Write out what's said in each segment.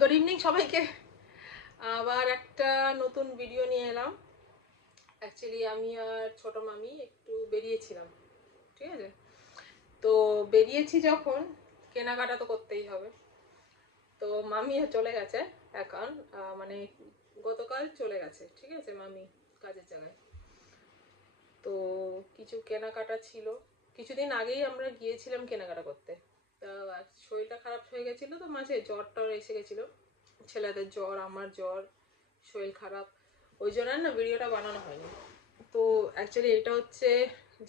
Good evening সবাইকে। আবার একটা নতুন ভিডিও নিয়ে এলাম। অ্যাকচুয়ালি আমি আর ছোট মামি একটু বেরিয়েছিলাম, ঠিক আছে? তো বেরিয়েছি যখন, কেনাকাটা তো করতেই হবে। তো মামিও চলে গেছে এখন, মানে গতকাল চলে গেছে, ঠিক আছে, মামি কাজের জায়গায়। তো কিছু কেনাকাটা ছিল, কিছুদিন আগেই আমরা গিয়েছিলাম কেনাকাটা করতে। তা শরীরটা খারাপ হয়ে গেছিলো, তো মাঝে জ্বরটাও এসে গেছিলো, ছেলেদের জ্বর, আমার জ্বর, শরীর খারাপ, ওই জন্য না ভিডিওটা বানানো হয়নি। তো অ্যাকচুয়ালি এটা হচ্ছে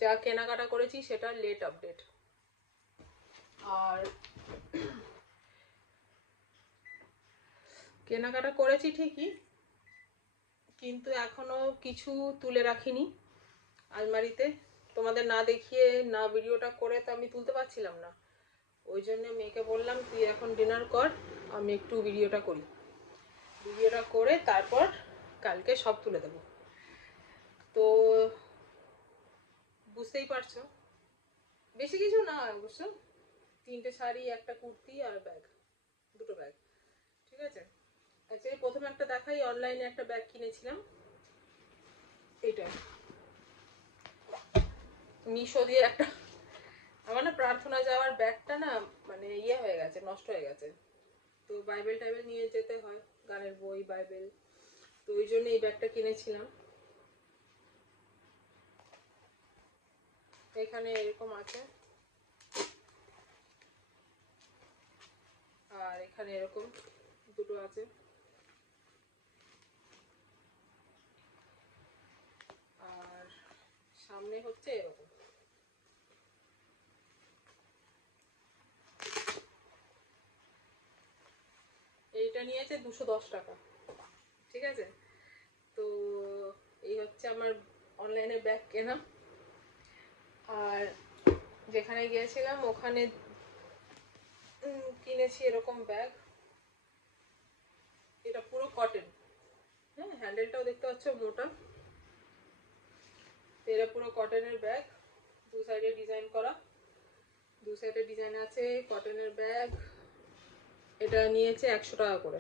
যা কেনাকাটা করেছি সেটা লেট আপডেট। আর কেনাকাটা করেছি ঠিকই, কিন্তু এখনো কিছু তুলে রাখিনি আলমারিতে। তোমাদের না দেখিয়ে না ভিডিওটা করে তো আমি তুলতে পারছিলাম না। ওই জন্য মেয়েকে বললাম তুই এখন ডিনার কর, আমি একটু ভিডিওটা করি। ভিডিওটা করে তারপর কালকে সব তুলে দেবো। তো বুঝতেই পারছো, বেশি কিছু না অবশ্য, 3টে শাড়ি, একটা কুর্তি আর ব্যাগ, 2টো ব্যাগ, ঠিক আছে। অ্যাকচুয়ালি প্রথমে একটা দেখাই, অনলাইনে একটা ব্যাগ কিনেছিলাম, এইটা মিশো দিয়ে একটা। আমার না প্রার্থনা যাওয়ার ব্যাগটা না মানে ইয়ে হয়ে গেছে, নষ্ট হয়ে গেছে। তো বাইবেল টাইবেল নিয়ে যেতে হয়, গানের বই, বাইবেল, তো ওই জন্য এই ব্যাগটা কিনেছিলাম। এখানে এরকম আছে, আর এখানে এরকম 2টো আছে, আর সামনে হচ্ছে এরকম। এইটা নিয়েছে 210 টাকা, ঠিক আছে। তো এই হচ্ছে আমার অনলাইনে ব্যাগ কেনা। আর যেখানে গিয়েছিলাম ওখানে কিনেছি এরকম ব্যাগ, এটা পুরো কটন, হ্যাঁ, হ্যান্ডেলটাও দেখতে পাচ্ছ মোটা। এটা পুরো কটনের ব্যাগ, দু সাইডে ডিজাইন করা, দু সাইডে ডিজাইন আছে, কটনের ব্যাগ। এটা নিয়েছে 100 টাকা করে।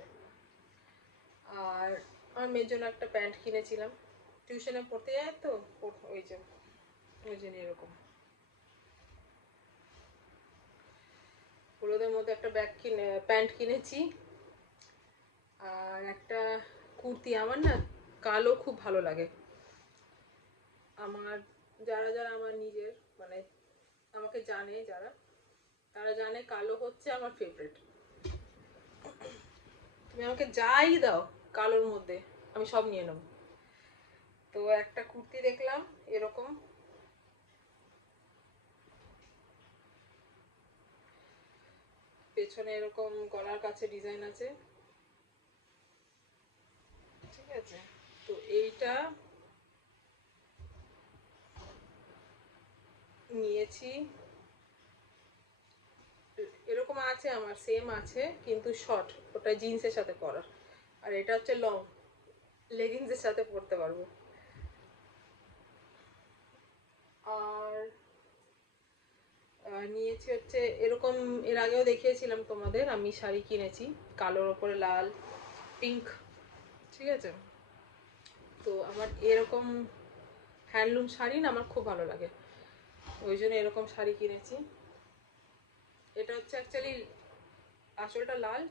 আর আমার মেয়ের জন্য একটা প্যান্ট কিনেছিলাম, টিউশনে পড়তে যায় তো, ওই জন্য এরকম হলুদের মধ্যে একটা প্যান্ট কিনেছি। আর একটা কুর্তি, আমার না কালো খুব ভালো লাগে। আমার যারা যারা আমার নিজের মানে আমাকে জানে যারা, তারা জানে কালো হচ্ছে আমার ফেভারিট। তুমি আমাকে যাই দাও কালোর মধ্যে, আমি সব নিয়ে নেব। তো একটা কুর্তি দেখলাম এরকম, পেছনে এরকম গলার কাছে ডিজাইন আছে, ঠিক আছে। তো এইটা নিয়েছি, এরকম আছে আমার, সেম আছে কিন্তু শর্ট, ওটা জিন্সের সাথে পরার। আর এটা হচ্ছে লং, লেগিংসের সাথে পরতে পারবো। আর নিয়েছি হচ্ছে এরকম, এর আগেও দেখিয়েছিলাম তোমাদের, আমি শাড়ি কিনেছি কালোর ওপরে লাল, পিঙ্ক, ঠিক আছে। তো আমার এরকম হ্যান্ডলুম শাড়ি না আমার খুব ভালো লাগে, ওই জন্য এরকম শাড়ি কিনেছি। এটা হচ্ছে অ্যাকচুয়ালি আসলটা লাল,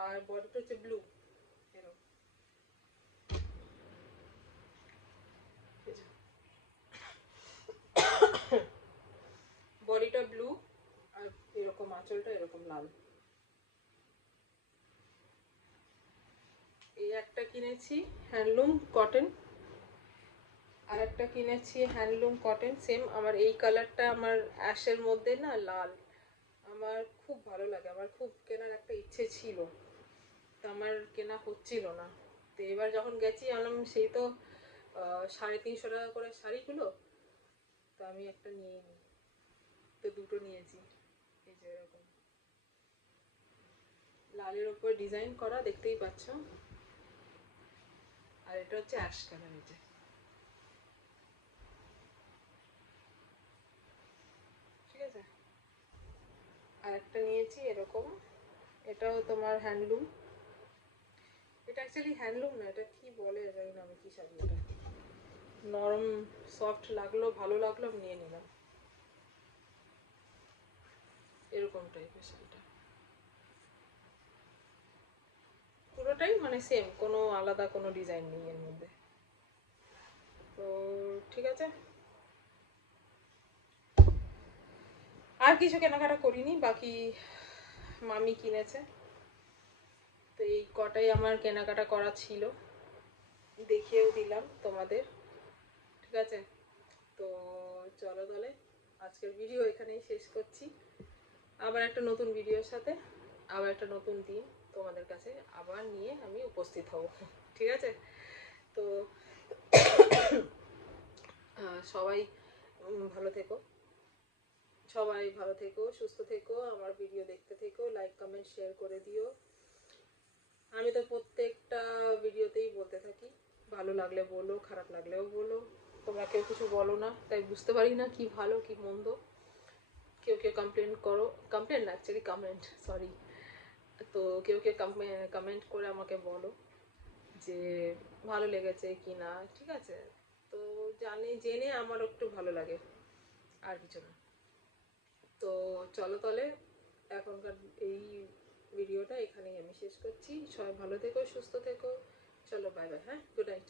আর বডিটা হচ্ছে ব্লু, বডিটা ব্লু, আর এরকম আঁচলটা এরকম লাল। এই একটা কিনেছি হ্যান্ডলুম কটন, আর একটা কিনেছি হ্যান্ডলুম কটন সেম। আমার এই কালারটা, আমার অ্যাশের মধ্যে না লাল, আমার খুব ভালো লাগে, আমার খুব কেনার একটা ইচ্ছে ছিল, তো আমার কেনা হচ্ছিল না। তো এবার যখন গেছি আনলাম, সেই তো 350 টাকা করে শাড়িগুলো, তো আমি একটা নিয়ে নিই। তো 2টো নিয়েছি, এই যে এরকম লালের উপর ডিজাইন করা, দেখতেই পাচ্ছ। আর এটা হচ্ছে অ্যাশ কালার, এটা, ঠিক আছে। আর একটা নিয়েছি এরকম, এটাও তোমার হ্যান্ডলুম, এটা অ্যাকচুয়ালি হ্যান্ডলুম না, এটা কি বলে জানি না আমি, কি শাড়ি এটা, নরম সফট লাগলো, ভালো লাগলো, আমি নিয়ে নিলাম। এরকম টাইপের শাড়িটা পুরোটাই মানে সেম, কোনো আলাদা কোনো ডিজাইন নেই এর মধ্যে। তো ঠিক আছে, আর কিছু কেনাকাটা করিনি, বাকি মামি কিনেছে। তো এই কটাই আমার কেনাকাটা করা ছিল, দেখিয়েও দিলাম তোমাদের। ঠিক আছে, তো চলো তাহলে আজকের ভিডিও এখানেই শেষ করছি। আবার একটা নতুন ভিডিওর সাথে আবার একটা নতুন দিন তোমাদের কাছে আবার নিয়ে আমি উপস্থিত হব। ঠিক আছে, তো সবাই ভালো থেকো, সবাই ভালো থেকো, সুস্থ থেকো, আমার ভিডিও দেখতে থেকো, লাইক কমেন্ট শেয়ার করে দিও। আমি তো প্রত্যেকটা ভিডিওতেই বলতে থাকি, ভালো লাগলে বলো, খারাপ লাগলেও বলো। তোমরা কেউ কিছু বলো না, তাই বুঝতে পারি না কি ভালো কি মন্দ। কেউ কেউ কমপ্লেন করো, কমপ্লেন না অ্যাকচুয়ালি কমেন্ট, সরি। তো কেউ কেউ কমেন্ট করে আমাকে বলো যে ভালো লেগেছে কি না, ঠিক আছে। তো জেনে আমার একটু ভালো লাগে, আর কিছু না। তো চলো তাহলে এখনকার এই ভিডিওটা এখানেই আমি শেষ করছি। সবাই ভালো থেকো, সুস্থ থেকো, চলো বাই বাই, হ্যাঁ, গুড নাইট।